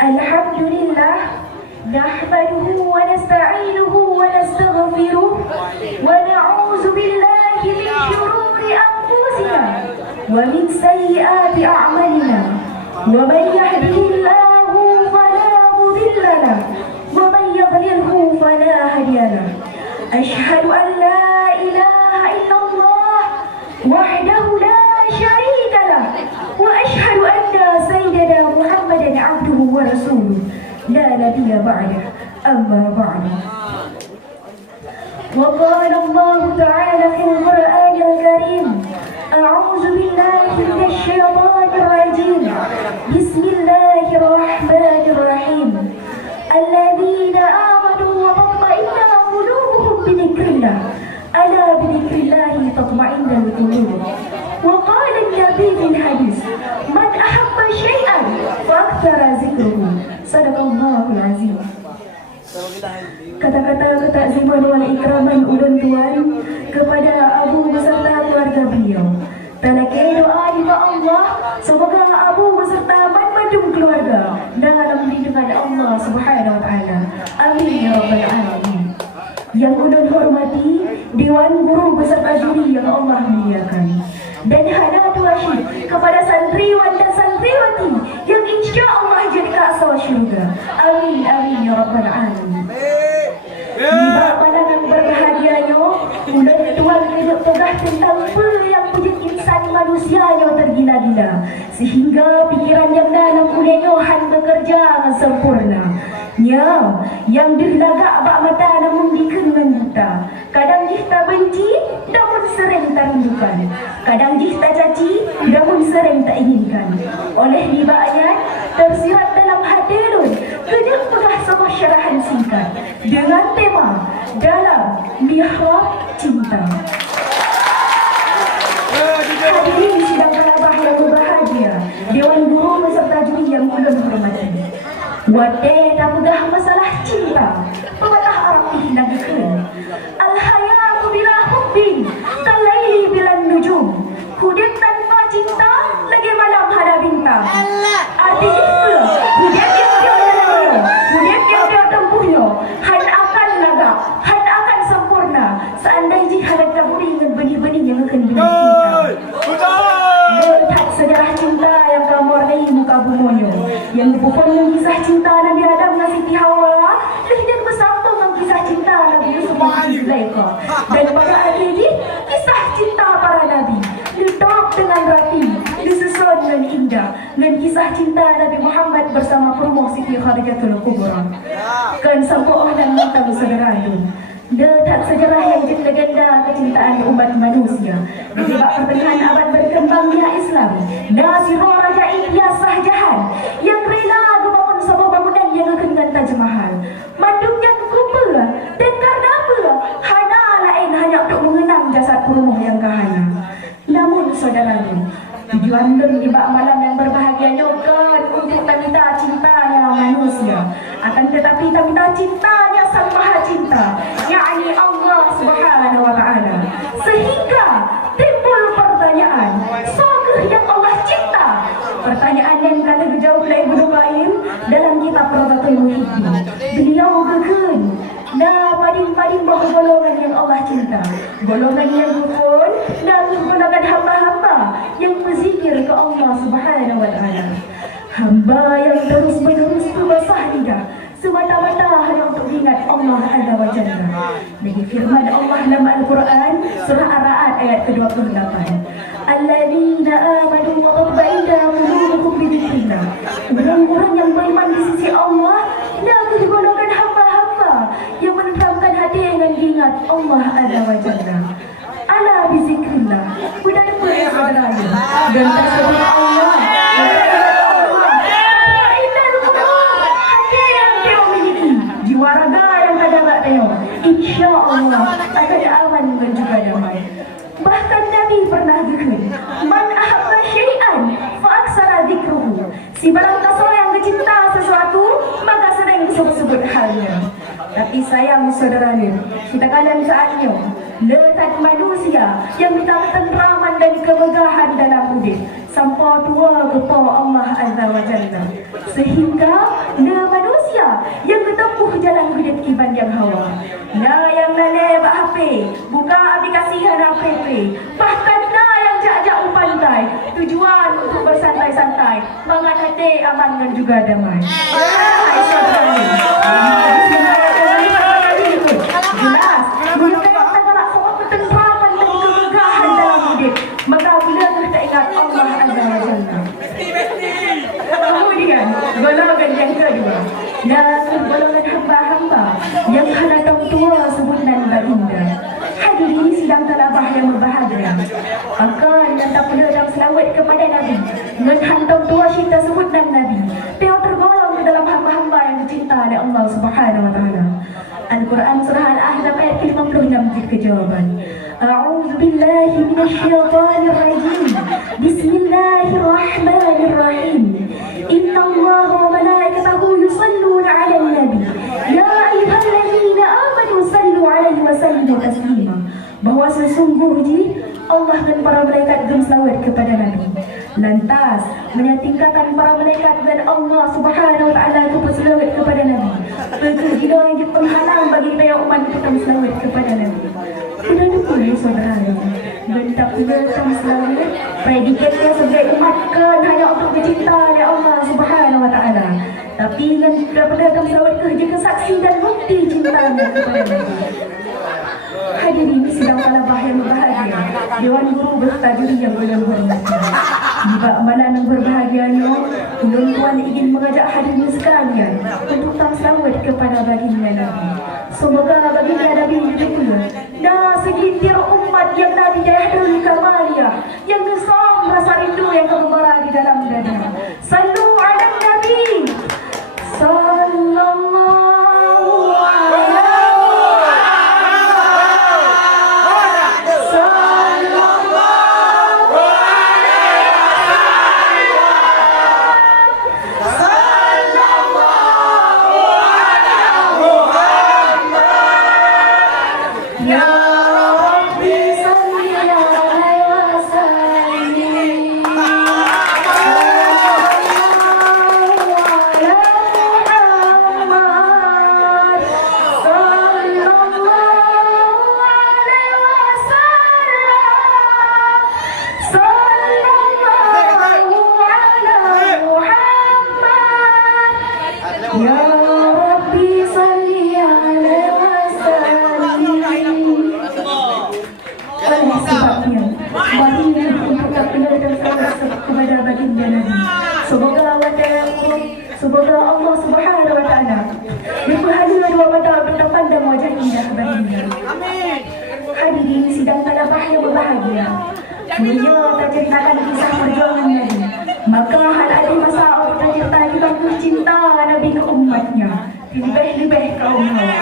Alhamdulillah, nahmaduhu wa nasta'inuhu wa nastaghfiruh wa na'udzu billahi min shururi anfusina wa min sayyiati a'malina. Wa man yahdihillahu fala mudilla lahu wa man yudlilhu fala hadiya lahu. Asyhadu an la ilaha illallah wahdahu la syarika lah wa asyhadu anna sayyidana Muhammadan abduhu wa rasuluh la nabiyya ba'dah amma ba'du. Wa qala Allah ta'ala fil Qur'anil Karim, a'udzu billahi minasy syaithanir rajim, bismillahir rahmanir rahim, alladzina amanu wa tatma'innu qulubuhum bi dzikrillah ala bi dzikrillah tatma'innul qulub. Wa qala an-nabi fil hadis, man ahabba syai'an fa aktsara dzikruhu. Sadaqallahul azim. Kata-kata ketakziman wal ikraman ulun tuan kepada Abu beserta keluarga beliau. Talakai doa juga Allah, semoga Abu beserta macam keluarga dalam lindungan Allah Subhanahu wa taala. Amin ya rabbal alamin. Yang ulun hormati Dewan Guru beserta juri yang Allah muliakan, dan hadirin wasyid kepada santriwan dan santriwati yang insya Allah jadi kasau syurga. Amin amin ya rabbal alamin. Di pandangan berbahagianya, ulun tuan hidup tegah tentang apa yang menjadi insan manusianya tergila-gila, sehingga pikiran yang dalam ulenya han bekerja dengan sempurna. Yang dilagak bak mata namun dikenang buta. Kadang kita benci, namun sering tak rindukan. Kadang kita caci, namun sering tak inginkan. Oleh dibaknya tersirat dalam hati lun, kedek pegah sebuah syarahan singkat dengan tema dalam mihrab cinta. Hadirin sidang kalabah yang berbahagia, Dewan Guru beserta juri yang ulun hormati. Wadai tak mudah masalah cinta, pematah arti nagikun. Al-hayatu bila hubbin, kalaili bila nujum. Hudib tanpa cinta, lagi malam hada bintang. Arti itu, hudib yang dia jalani, hudib yang dia tempuhnya, han akan laga, han akan sempurna. Seandainya hadap taburi dengan benih-benih yang akan bina cinta. Letak sejarah cinta yang kamu muka bumonyo, yang bukan kisah cinta Nabi Adam dan Siti Hawa, dan bersambung dengan kisah cinta Nabi Yusuf dan Zulaikha. Dan pada akhir ini, kisah cinta para Nabi ditop dengan rapi, disusun dengan indah, dan kisah cinta Nabi Muhammad bersama Perumoh Siti Khadijatul Kubra. Kan sampai dan matang saudara itu. Letak sejarah yang legenda kecintaan umat manusia. Di bawah pertengahan abad berkembangnya Islam, Nasirul Raja Ilyas Shah Jahan yang rela membangun sebuah bangunan yang akan Taj Mahal. Mandungnya kumpul dan karena apa? Hana lain hanya untuk mengenang jasad Perumoh yang kahana. Namun saudaraku, tujuan lun di bak malam yang berbahagia kan untuk tamita cintanya manusia. Akan tetapi tamita cintanya sang maha cinta, yakni Allah Subhanahu wa taala. Sehingga timbul pertanyaan, siapakah yang Allah cinta? Pertanyaan yang kata dijawab oleh Ibnu Qayyim dalam kitab Rawdatul Muhibbin. Beliau berkata, nah, pading-pading bahawa golongan yang Allah cinta, golongan yang rukun, dan golongan hamba-hamba yang berzikir ke Allah Subhanahu wa taala. Hamba yang terus-menerus berbasah lidah semata-mata hanya untuk ingat Allah Azza wa Jalla. Dari firman Allah dalam Al-Quran surah Ar-Ra'd ayat ke-28, alladzina amanu wa tatma'innu qulubuhum bi dzikrillah. Orang-orang yang beriman di sisi Allah dan golongan hamba-hamba yang menenteramkan hati dengan ingat Allah Azza wa Jalla. Ala bi dzikrillah, benar-benar saudara, dan tersebut Allah. Waraga yang kadang-kadang tengok, insya Allah akan aman dan juga damai. Bahkan Nabi pernah zikir, man ahabba syai'an fa aksara dzikruhu. Si barang kasar yang mencinta sesuatu, maka sering disebut-sebut halnya. Tapi sayang saudara-saudara, kita kadang saatnya letak manusia yang minta ketenteraman dan kemegahan dalam hidup. Sampai tua kepa Allah Azza wa Jalla. Sehingga na manusia yang bertempuh jalan hidup iban yang hawa. Na yang nane ba HP, buka aplikasi app. Bahkan na yang jak-jak pantai, tujuan untuk bersantai-santai, mangan hati aman dan juga damai. Hai saudara. Jelas, mereka tak semua pertentangan dan kemegahan dalam hidup. Maka bila kita ingat Allah Azza wa Jalla. Kemudian, golongan yang kedua, dan golongan hamba-hamba yang hanatang tua sebut dan baginda. Hadirin sidang talabah yang berbahagia. Akan yang tak perlu dalam selawat kepada Nabi. Menghantang tua cinta sebut dan Nabi. Teo tergolong di dalam hamba-hamba yang dicinta oleh Allah Subhanahu wa Ta'ala. Al-Quran surah Al-Ahzab ayat 56 kejawaban. A'udzu billahi minasyaitonir rajim. Bismillahirrahmanirrahim. Inna Allah wa malaikatahu yusalluna 'alan nabi. Ya ayyuhallazina amanu sallu 'alaihi wa sallimu taslima. Bahawa sesungguhnya Allah dan para malaikat berselawat kepada Nabi. Lantas menyatingkan para malaikat dan Allah Subhanahu wa Ta'ala itu berselawat kepada Nabi. Perkara yang penghalang bagi kita umat kita berselawat kepada Nabi. Sudah dipulih saudara. Bentak kita berselawat. Predikatnya sebagai umat kan hanya untuk dicinta oleh Allah Subhanahu wa Ta'ala. Tapi dengan daripada berselawat ke jika saksi dan bukti cintanya kepada Nabi. Hadirin sidang talabah yang berbahagia, Dewan Guru bertajuk yang berhormat. Di bab mana yang berbahagianya, tuan ingin mengajak hadirin sekalian untuk selawat kepada baginda Nabi. Semoga baginda Nabi juga dan segelintir umat yang Nabi Jahdul Kamaliyah yang kesam rasa rindu yang membara di dalam dada. Sallu ala Nabi sallallahu alaihi. Semoga Allah Subhanahu wa Ta'ala berpahala dua mata bertepandang wajah indah baginda. Hadirin sidang talabah yang berbahagia. Beliau terceritakan kisah perjuangan Nabi. Maka hal ada masa orang tercerita kisah cinta Nabi ke umatnya. Lebih-lebih kaum hawa.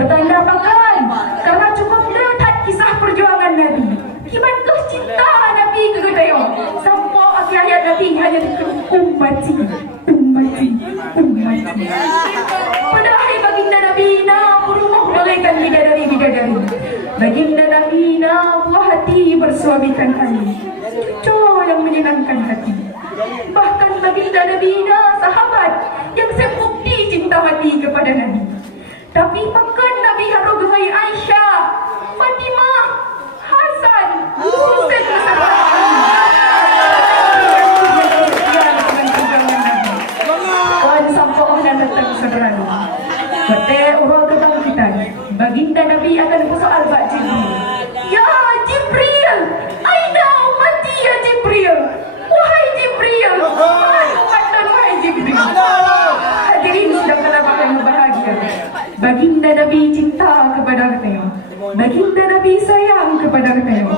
Pertandakan karena cukup letak kisah perjuangan Nabi. Gimana cinta Nabi ke kita sampai akhir-akhir Nabi hanya umat padahal baginda Nabi na penuh bagaikan bidadari. Baginda Nabi na buah hati bersuamikan hati. Cucu yang menyenangkan hati. Bahkan baginda Nabi na sahabat yang sebukti cinta hati kepada Nabi. Tapi bahkan Nabi harugai Aisyah, Fatimah, Hasan, Husain beserta baginda Nabi akan bersoal bak Jibril. Ya Jibril, aina umati ya Jibril. Wahai Jibril, wahai Jibril. Hadirin sedang talabah yang berbahagia. Baginda Nabi cinta kepada kita. Baginda Nabi sayang kepada kita.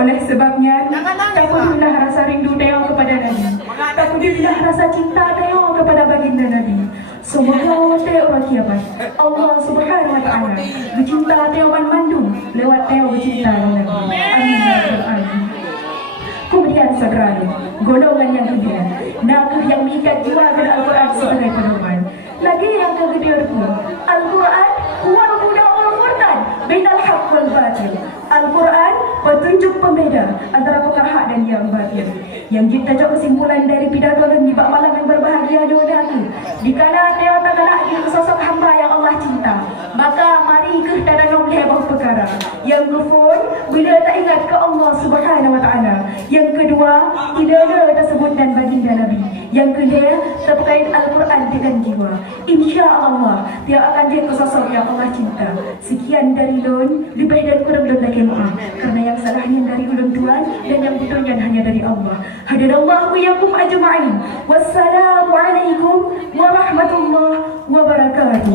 Oleh sebabnya, tak perlulah rasa rindu dia kepada Nabi. Tak perlulah rasa cinta dia kepada baginda Nabi. Semoga orang kiamat Allah Subhanahu wa Ta'ala bercinta dia mandu lewat dia bercinta Nabi. Amin. Kemudian saudara, golongan yang kedua, nabi yang mengikat jiwa kepada Al-Quran sebagai pedoman. Lagi yang kedua, Al-Quran wal huda wal furqan, bainal haqq wal batil. Al-Quran petunjuk pembeda antara perkara hak dan yang batil. Yang kita jawab kesimpulan dari pidato dan di malam yang berbahagia ini, dikala dia tagala di sosok hamba yang Allah cinta, maka mari kita tanam hebah perkara. Yang lufur bila tak ingat ke Allah Subhanahu wa taala. Yang kedua, tidak ada tersebut dan baginda Nabi. Yang kedua, terkait Al-Quran dengan jiwa. Insya-Allah dia akan jadi sosok yang Allah cinta. Sekian dari Lon, lebih dan kurang Lon lagi maaf. Karena yang salahnya dari ulun Tuhan dan yang betulnya hanya dari Allah. Hadirallahu yakum ajma'in. Wassalamualaikum warahmatullahi wabarakatuh.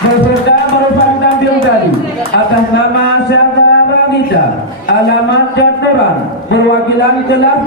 Beserta merupakan tampil tadi atas nama Syahra Ramita, alamat Jaturan, perwakilan kelas